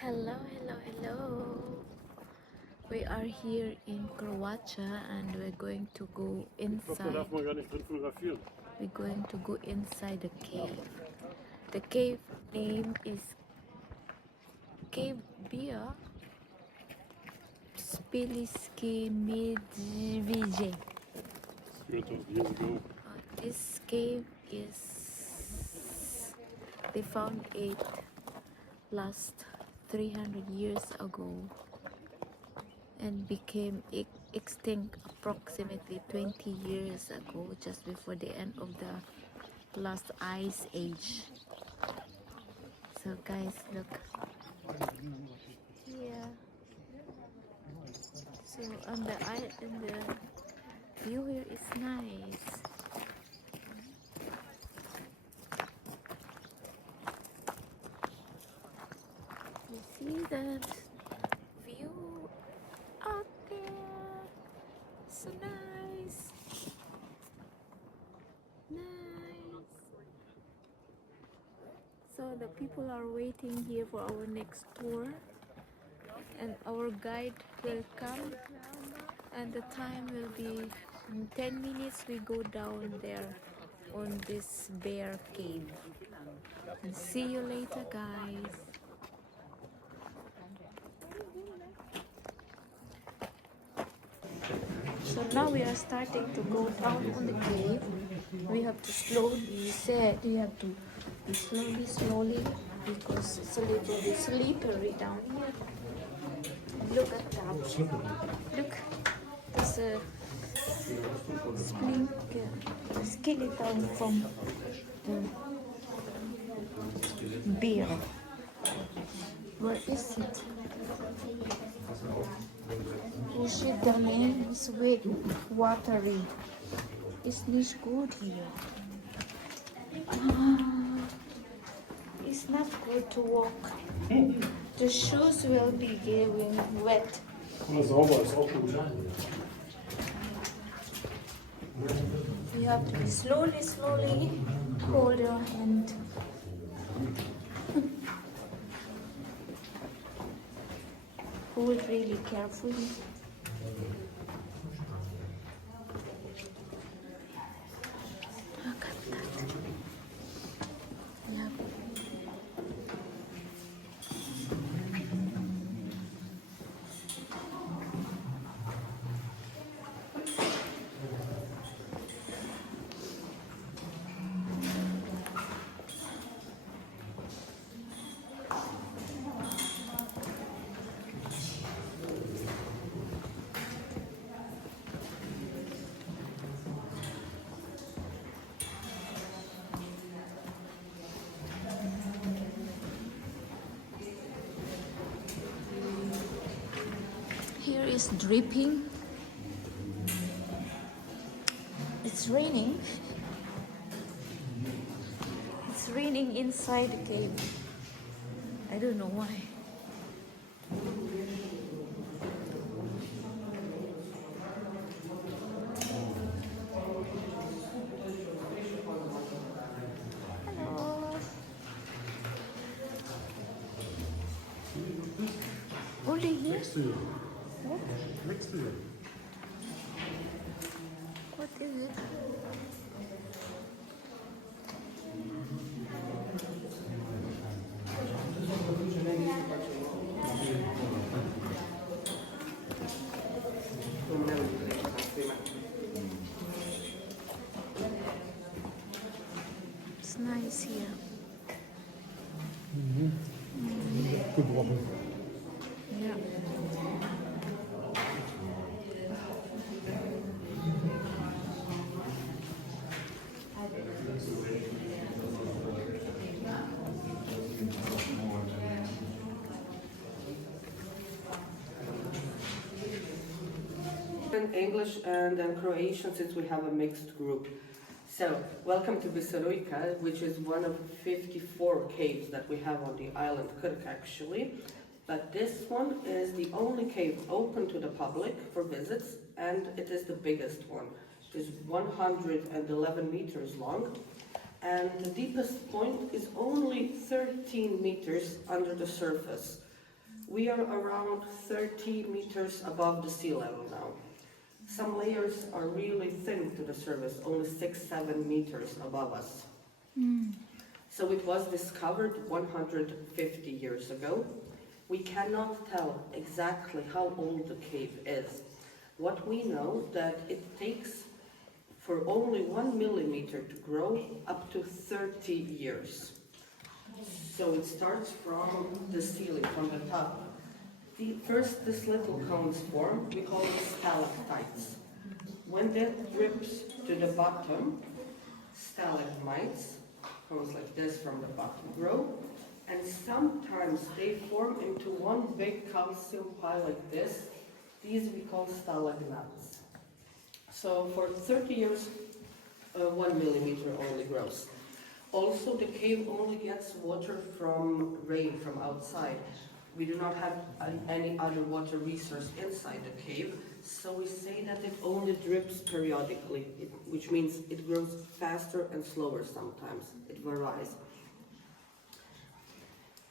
Hello, hello, hello. We are here in Croatia and we're going to go inside. We're going to go inside the cave. The cave name is Cave Beer Spiliski Medvije. This cave is, they found it last 300 years ago and became extinct approximately 20 years ago, just before the end of the last ice age. So guys, look here. So on the view here is nice. You see that view out there? So nice. Nice. So the people are waiting here for our next tour, and our guide will come, and the time will be in 10 minutes. We go down there on this bear cave, and see you later, guys. So now we are starting to go down on the cave. We have to slowly be slowly because it's a little bit slippery down here. Look at that. Look, there's a skeleton from the bear. Where is it? Oh shit, the man is wet, watery. It's not good here. It's not good to walk. The shoes will be getting wet. You have to be slowly hold your hand. Hold really carefully. Look at that. Yep. Here is dripping. It's raining. It's raining inside the cave. I don't know why. Hello. Only here? Next to you. What? Next to you. What is it? It's nice here. Good one. Yeah. English and then Croatian, since we have a mixed group. So, welcome to Biserujka, which is one of 54 caves that we have on the island Krk actually. But this one is the only cave open to the public for visits, and it is the biggest one. It is 111 meters long, and the deepest point is only 13 meters under the surface. We are around 30 meters above the sea level now. Some layers are really thin to the surface, only 6-7 meters above us. So it was discovered 150 years ago. We cannot tell exactly how old the cave is. What we know that it takes for only 1 millimeter to grow up to 30 years. So it starts from the ceiling, from the top. First, this little cones form, we call it stalactites. When that drips to the bottom, stalagmites, comes like this from the bottom, grow, and sometimes they form into one big calcium pile like this. These we call stalagmites. So for 30 years, 1 millimeter only grows. Also, the cave only gets water from rain from outside. We do not have any other water resource inside the cave, so we say that it only drips periodically, which means it grows faster and slower sometimes. It varies.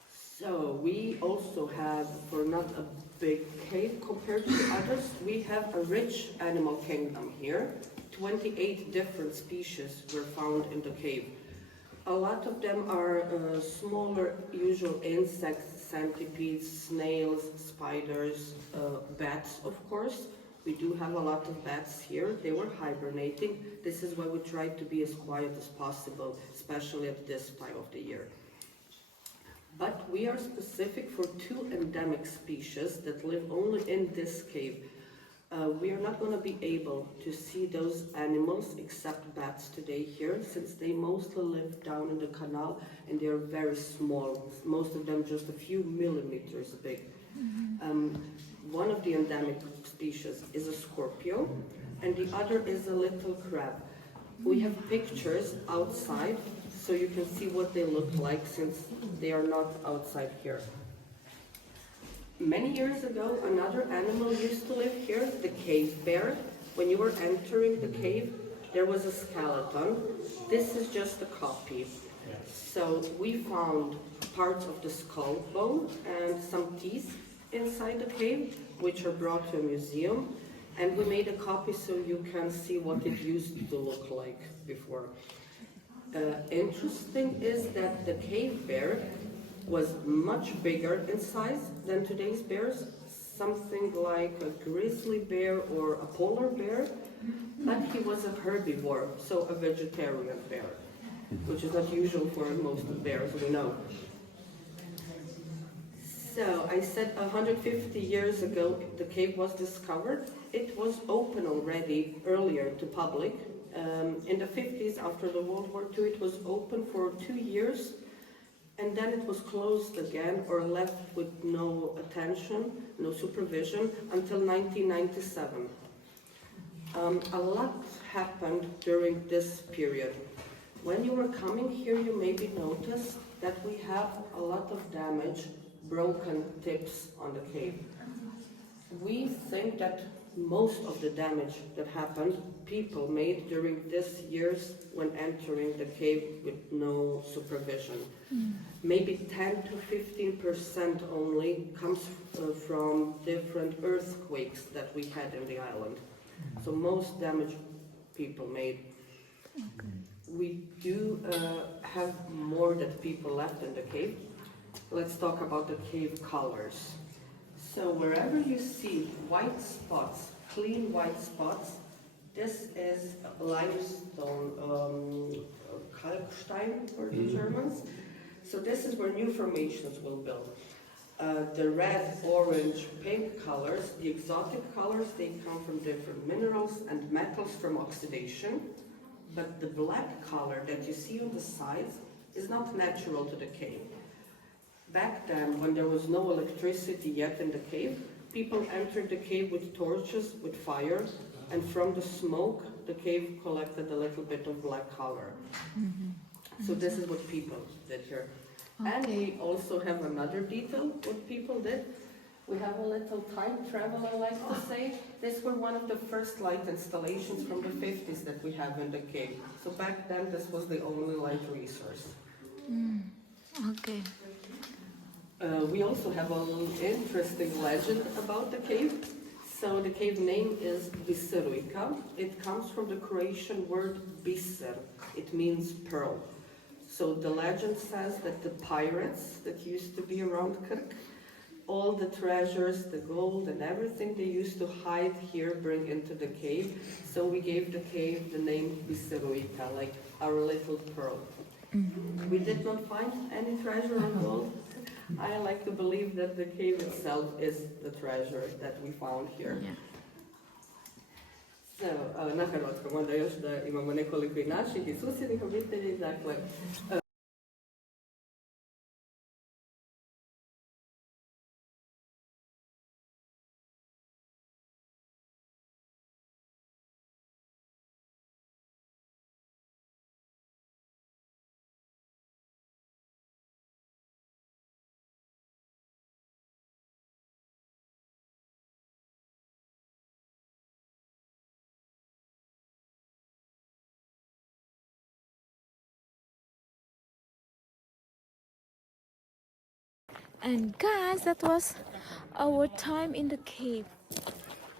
So we also have, for not a big cave compared to the others, we have a rich animal kingdom here. 28 different species were found in the cave. A lot of them are smaller, usual insects, centipedes, snails, spiders, bats, of course. We do have a lot of bats here. They were hibernating. This is why we tried to be as quiet as possible, especially at this time of the year. But we are specific for 2 endemic species that live only in this cave. We are not going to be able to see those animals except bats today here, since they mostly live down in the canal and they are very small, most of them just a few millimeters big. One of the endemic species is a scorpio and the other is a little crab. We have pictures outside so you can see what they look like since they are not outside here. Many years ago, another animal used to live here, the cave bear. When you were entering the cave, there was a skeleton. This is just a copy. So we found parts of the skull bone and some teeth inside the cave, which are brought to a museum. And we made a copy so you can see what it used to look like before. Interesting is that the cave bear was much bigger in size than today's bears, something like a grizzly bear or a polar bear, but he was a herbivore, so a vegetarian bear, which is not usual for most bears we know. So I said 150 years ago the cave was discovered. It was open already earlier to public. In the 50s, after the World War II, it was open for 2 years. And then it was closed again or left with no attention, no supervision until 1997. A lot happened during this period. When you were coming here, you maybe noticed that we have a lot of damage, broken tips on the cave. We think that most of the damage that happened, people made during this years when entering the cave with no supervision. Maybe 10 to 15% only comes from different earthquakes that we had in the island. So most damage people made. We do have more that people left in the cave. Let's talk about the cave colors. So wherever you see white spots, clean white spots, this is limestone, Kalkstein for the Germans. So this is where new formations will build. The red, orange, pink colors, the exotic colors, they come from different minerals and metals from oxidation. But the black color that you see on the sides is not natural to the cave. Back then, when there was no electricity yet in the cave, people entered the cave with torches, with fire, and from the smoke, the cave collected a little bit of black color. So this is what people did here. Okay. And we also have another detail, what people did. We have a little time travel, I like to say. This was one of the first light installations from the 50s that we have in the cave. So back then, this was the only light resource. Okay. We also have an interesting legend about the cave. So the cave name is Biserujka. It comes from the Croatian word biser. It means pearl. So the legend says that the pirates that used to be around Krk, all the treasures, the gold and everything they used to hide here, bring into the cave. So we gave the cave the name Biserujka, like our little pearl. We did not find any treasure or gold. I like to believe that the cave itself is the treasure that we found here. Yeah. So, na hrvatskom, onda još da imamo nekoliko i naših i susjednih obitelji, dakle, And guys, that was our time in the cave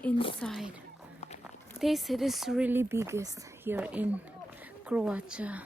inside. They say this really biggest here in Croatia.